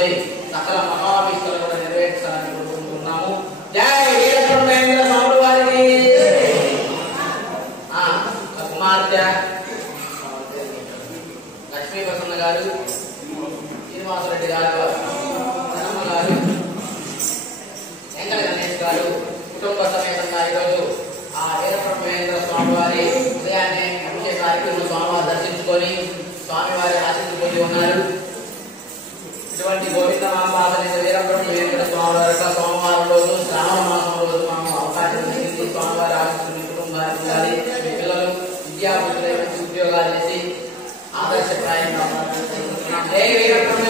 పాల్గొని సకల మహాభిష్టలు కూడా నెరవేర్చాలని కోరుకుంటున్నాము. జై వీరబ్రహ్మేంద్ర స్వామి వారికి. కుమార్తె లక్ష్మీ ప్రసన్న గారు, శ్రీనివాసరెడ్డి గారు, జనమ్మ గారు, వెంకట గణేష్ గారు కుటుంబ సమేతంగా ఈరోజు ఆ వీరబ్రహ్మేంద్ర స్వామి వారి ఉదయాన్నే అభిషేక కార్యక్రమం స్వామివారి దర్శించుకొని స్వామివారి ఆశీస్సు పొంది ఉన్నారు. ఇటువంటి గోవింద నామాసనిత వీరబ్రహ్మేంద్ర స్వామి వారి యొక్క సోమవారం రోజు శ్రావణ మాసం రోజు మనం అవకాశం కలిగింది. స్వామివారి ఆశీస్సు మీ కుటుంబానికి ఉండాలి. మీ పిల్లలు విద్యాబుద్ధులై మంచి ఉద్యోగాలు చేసి ఆదర్శప్రాయంగా జై వీరబ్రహ్మేంద్ర